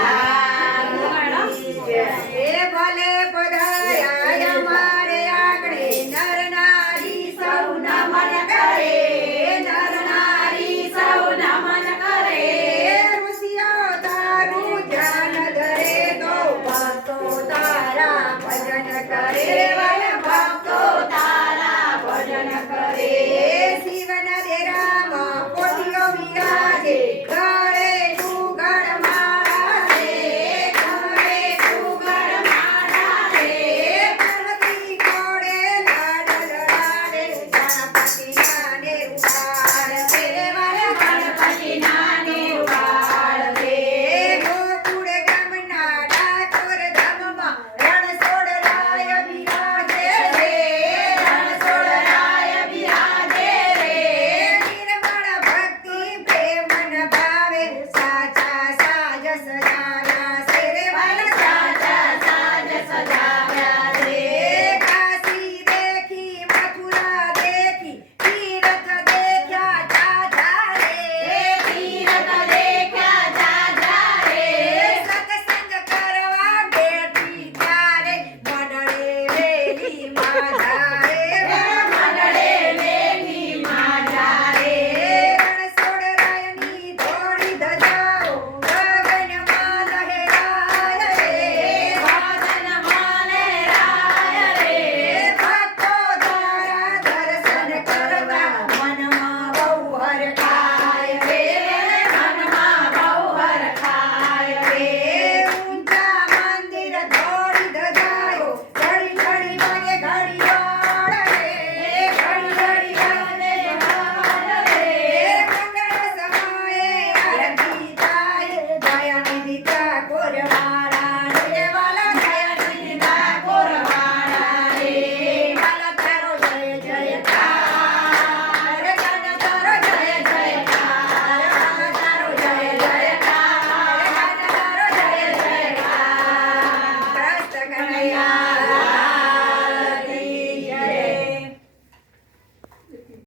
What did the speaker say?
¡Ah! ¡Ah! ¡Ah!